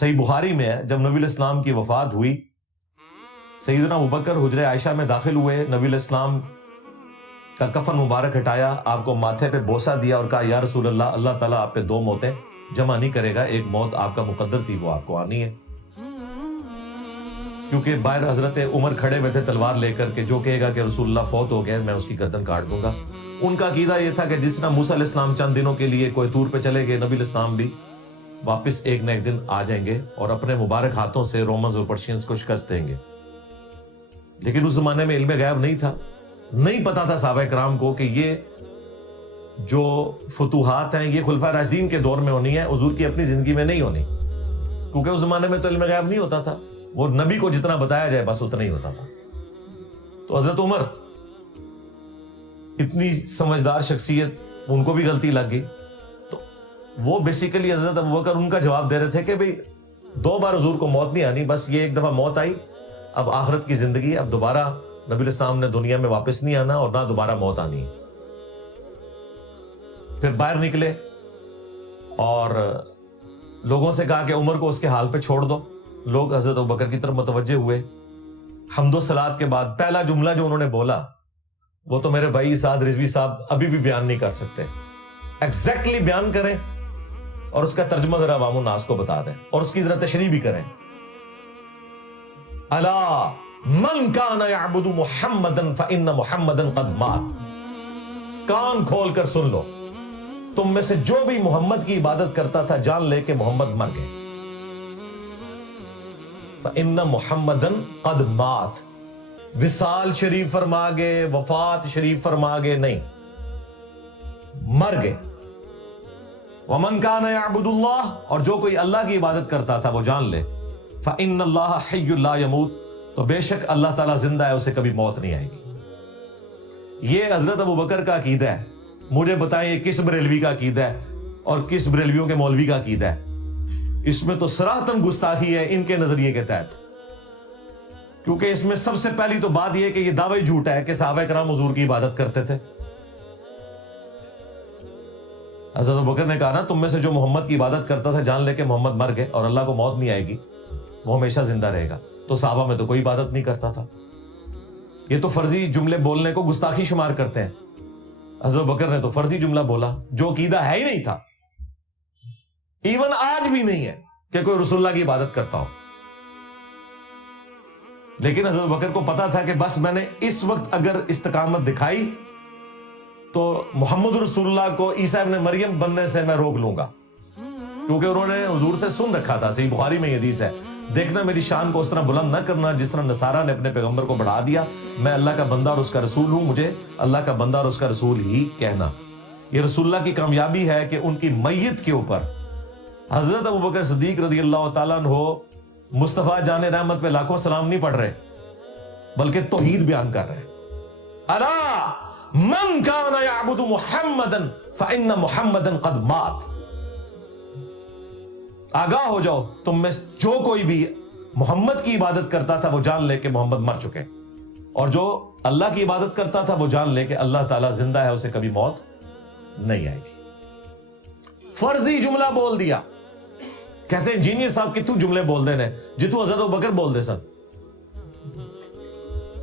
صحیح بخاری میں ہے، جب نبی علیہ السلام کی وفات ہوئی، سیدنا ابوبکر حجرہ عائشہ میں داخل ہوئے، نبی علیہ السلام کا کفن مبارک ہٹایا، آپ کو ماتھے پہ بوسہ دیا اور کہا یا رسول اللہ، اللہ تعالیٰ آپ پہ 2 موتیں جمع نہیں کرے گا، ایک موت آپ کا مقدر تھی، وہ آپ کو آنی ہے. کیونکہ باہر حضرت عمر کھڑے ہوئے تھے تلوار لے کر کے، جو کہے گا کہ رسول اللہ فوت ہو گئے میں اس کی گردن کاٹ دوں گا. ان کا عقیدہ یہ تھا کہ جس طرح موسیٰ علیہ السلام چند دنوں کے لیے کوہ طور پہ چلے گئے، نبی علیہ السلام بھی واپس ایک نہ ایک دن آ جائیں گے اور اپنے مبارک ہاتھوں سے رومنز اور پرشینز کو شکست دیں گے. لیکن اس زمانے میں علم غیب نہیں تھا، نہیں پتا تھا صحابہ کرام کو کہ یہ جو فتوحات ہیں یہ خلفائے راشدین کے دور میں ہونی ہے، حضور کی اپنی زندگی میں نہیں ہونی، کیونکہ اس زمانے میں تو علم غیب نہیں ہوتا تھا، وہ نبی کو جتنا بتایا جائے بس اتنا ہی ہوتا تھا. تو حضرت عمر اتنی سمجھدار شخصیت، ان کو بھی غلطی لگ گئی، تو وہ بیسیکلی حضرت ابوبکر ان کا جواب دے رہے تھے کہ بھئی 2 بار حضور کو موت نہیں آنی، بس یہ ایک دفعہ موت آئی، اب آخرت کی زندگی، اب دوبارہ نبی علیہ السلام نے دنیا میں واپس نہیں آنا اور نہ دوبارہ موت آنی ہے. پھر باہر نکلے اور لوگوں سے کہا کہ عمر کو اس کے حال پہ چھوڑ دو. لوگ حضرت ابوبکر کی طرف متوجہ ہوئے. حمد و صلات کے بعد پہلا جملہ جو انہوں نے بولا وہ تو میرے بھائی اسعد رضوی صاحب ابھی بھی بیان نہیں کر سکتے. ایگزیکٹلی بیان کریں اور اس کا ترجمہ ذرا عوام الناس کو بتا دیں اور اس کی ذرا تشریح بھی کریں. الا من کان یعبد محمدا فان محمدا قد مات. کان کھول کر سن لو، تم میں سے جو بھی محمد کی عبادت کرتا تھا جان لے کہ محمد مر گئے. فَإِنَّ مُحَمَّدًا قَدْ مَاتَ. وصال شریف فرما گئے، وفات شریف فرما گئے نہیں، مر گئے. وَمَنْ كَانَ يَعْبُدُ اللَّهِ. اور جو کوئی اللہ کی عبادت کرتا تھا وہ جان لے فَإِنَّ اللَّهَ حَيٌّ لَا يَمُوتُ. تو بے شک اللہ تعالیٰ زندہ ہے، اسے کبھی موت نہیں آئے گی. یہ حضرت ابوبکر کا عقیدہ ہے. مجھے بتائیں یہ کس بریلوی کا عقیدہ ہے اور کس بریلویوں کے مولوی کا عقیدہ ہے؟ اس میں تو صراحتاً گستاخی ہے ان کے نظریے کے تحت، کیونکہ اس میں سب سے پہلی تو بات یہ کہ یہ دعوی جھوٹ ہے کہ صحابہ کرام حضور کی عبادت کرتے تھے. حضرت ابوبکر نے کہا نا تم میں سے جو محمد کی عبادت کرتا تھا جان لے کہ محمد مر گئے اور اللہ کو موت نہیں آئے گی، وہ ہمیشہ زندہ رہے گا. تو صحابہ میں تو کوئی عبادت نہیں کرتا تھا. یہ تو فرضی جملے بولنے کو گستاخی شمار کرتے ہیں. حضرت ابوبکر نے تو فرضی جملہ بولا جو عقیدہ ہے ہی نہیں تھا، ایون آج بھی نہیں ہے کہ کوئی رسول اللہ کی عبادت کرتا ہو. لیکن حضرت ابوبکر کو پتا تھا کہ بس میں نے اس وقت اگر استقامت دکھائی تو محمد رسول اللہ کو عیسیٰ ابن مریم بننے سے میں روک لوں گا، کیونکہ انہوں نے حضور سے سن رکھا تھا. صحیح بخاری میں یہ حدیث ہے، دیکھنا میری شان کو اس طرح بلند نہ کرنا جس طرح نصارہ نے اپنے پیغمبر کو بڑھا دیا. میں اللہ کا بندہ اور اس کا رسول ہوں، مجھے اللہ کا بندہ اور اس کا رسول ہی کہنا. یہ رسول اللہ کی کامیابی ہے کہ ان کی میت کے اوپر حضرت ابوبکر صدیق رضی اللہ تعالیٰ عنہ مصطفیٰ جان رحمت پہ لاکھوں سلام نہیں پڑھ رہے بلکہ توحید بیان کر رہے. الا من کان یعبد محمدا فان محمدا قد مات. آگاہ ہو جاؤ، تم میں جو کوئی بھی محمد کی عبادت کرتا تھا وہ جان لے کہ محمد مر چکے، اور جو اللہ کی عبادت کرتا تھا وہ جان لے کہ اللہ تعالیٰ زندہ ہے، اسے کبھی موت نہیں آئے گی. فرضی جملہ بول دیا. کہتے ہیں انجینئر صاحب کتوں جملے بول دینے جتوں حضرت ابوبکر بول دے سن.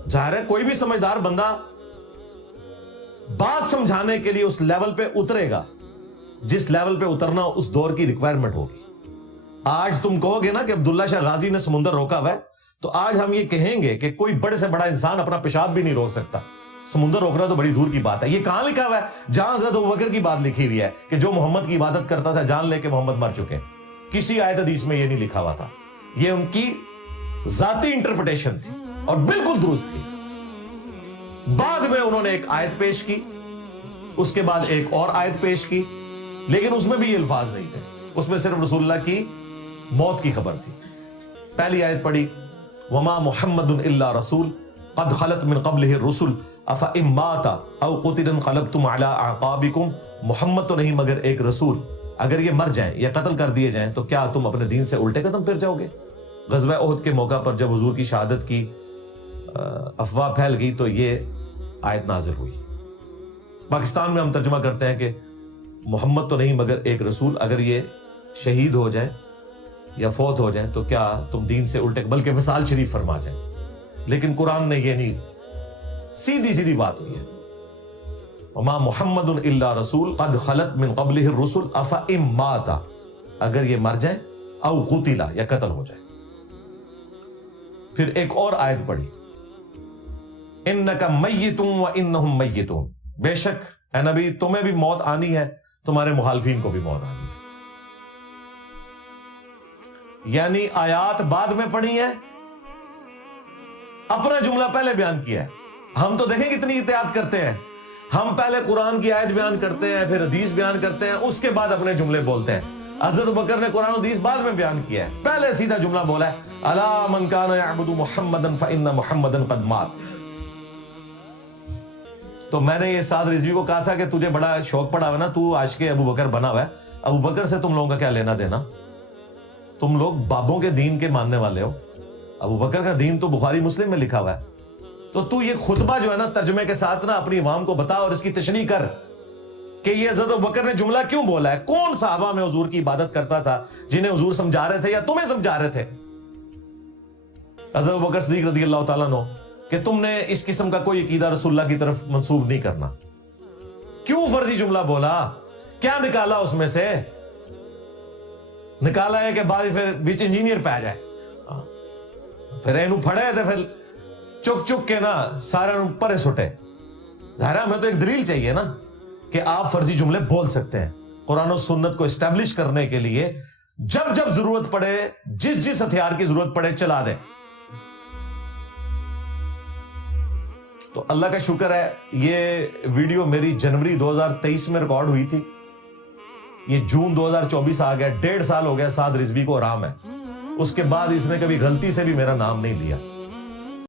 ظاہر ہے کوئی بھی سمجھدار بندہ بات سمجھانے کے لیے اس لیول پہ اترے گا جس لیول پہ اترنا اس دور کی ریکوائرمنٹ ہوگی. آج تم کہو گے نا کہ عبداللہ شاہ غازی نے سمندر روکا ہوا ہے، تو آج ہم یہ کہیں گے کہ کوئی بڑے سے بڑا انسان اپنا پیشاب بھی نہیں روک سکتا. سمندر روکنا تو بڑی دور کی بات ہے. یہ کہاں لکھا ہوا ہے؟ جہاں حضرت ابوبکر کی بات لکھی ہوئی ہے کہ جو محمد کی عبادت کرتا تھا جان لے کہ محمد مر چکے. کسی آیت حدیث میں یہ نہیں لکھا ہوا تھا. یہ ان کی ذاتی انٹرپریٹیشن تھی اور بالکل درست تھی. بعد میں انہوں نے ایک آیت پیش کی، اس کے بعد ایک اور آیت پیش کی، لیکن اس میں بھی یہ الفاظ نہیں تھے. اس میں صرف رسول اللہ کی موت کی خبر تھی. پہلی آیت پڑھی وما محمد الا رسول قد خلت من قبلہ الرسل افئن مات او قتل انقلبتم علی اعقابکم. محمد تو نہیں مگر ایک رسول، اگر یہ مر جائیں یا قتل کر دیے جائیں تو کیا تم اپنے دین سے الٹے قدم پھر جاؤ گے؟ غزوہ احد کے موقع پر جب حضور کی شہادت کی افواہ پھیل گئی تو یہ آیت نازل ہوئی. پاکستان میں ہم ترجمہ کرتے ہیں کہ محمد تو نہیں مگر ایک رسول، اگر یہ شہید ہو جائیں یا فوت ہو جائیں تو کیا تم دین سے الٹے، بلکہ وصال شریف فرما جائیں. لیکن قرآن نے یہ نہیں، سیدھی سیدھی بات ہوئی ہے، وما محمد الا رسول قد خلت من قبلہ الرسل افئن مات، اگر یہ مر جائیں او قتل یا قتل ہو جائے. پھر ایک اور آیت پڑھی، انک میت وانہم میتون، بے شک اے نبی تمہیں بھی موت آنی ہے، تمہارے مخالفین کو بھی موت آنی ہے. یعنی آیات بعد میں پڑھی ہے، اپنا جملہ پہلے بیان کیا ہے. ہم تو دیکھیں کتنی احتیاط کرتے ہیں، ہم پہلے قرآن کی آیت بیان کرتے ہیں، پھر حدیث بیان کرتے ہیں، اس کے بعد اپنے جملے بولتے ہیں. حضرت بکر نے قرآن و حدیث بعد میں بیان کیا ہے، پہلے سیدھا جملہ بولا ہے، الا من کان یعبد محمدا فان محمدا قد مات. تو میں نے یہ سعد رضوی کو کہا تھا کہ تجھے بڑا شوق پڑا ہوا نا، تو عاشق ابو بکر بنا ہوا ہے، ابو بکر سے تم لوگوں کا کیا لینا دینا؟ تم لوگ بابوں کے دین کے ماننے والے ہو، ابو بکر کا دین تو بخاری مسلم میں لکھا ہوا ہے. تو یہ خطبہ جو ہے نا ترجمے کے ساتھ نا اپنی عوام کو بتا اور اس کی تشریح کر کہ یہ حضرت ابو بکر نے جملہ کیوں بولا ہے. کون صحابہ میں حضور کی عبادت کرتا تھا جنہیں حضور سمجھا رہے تھے یا تمہیں سمجھا رہے تھے؟ حضرت ابو بکر صدیق رضی اللہ تعالیٰ عنہ کہ تم نے اس قسم کا کوئی عقیدہ رسول اللہ کی طرف منسوب نہیں کرنا. کیوں فرضی جملہ بولا؟ کیا نکالا اس میں سے؟ نکالا ہے کہ بعد پھر بیچ انجینئر پہ آ جائے، پھر اینو پھڑے تھے، پھر چک چک کے نا سارے پرے سٹے. ظاہر ہمیں تو ایک دلیل چاہیے نا کہ آپ فرضی جملے بول سکتے ہیں. قرآن و سنت کو اسٹیبلش کرنے کے لیے جب جب ضرورت پڑے، جس ہتھیار کی ضرورت پڑے چلا دیں. تو اللہ کا شکر ہے یہ ویڈیو میری جنوری 2023 میں ریکارڈ ہوئی تھی، یہ جون 2024 آ گیا، 1.5 سال ہو گیا. سعد رضوی کو آرام ہے، اس کے بعد اس نے کبھی غلطی سے بھی میرا نام نہیں لیا.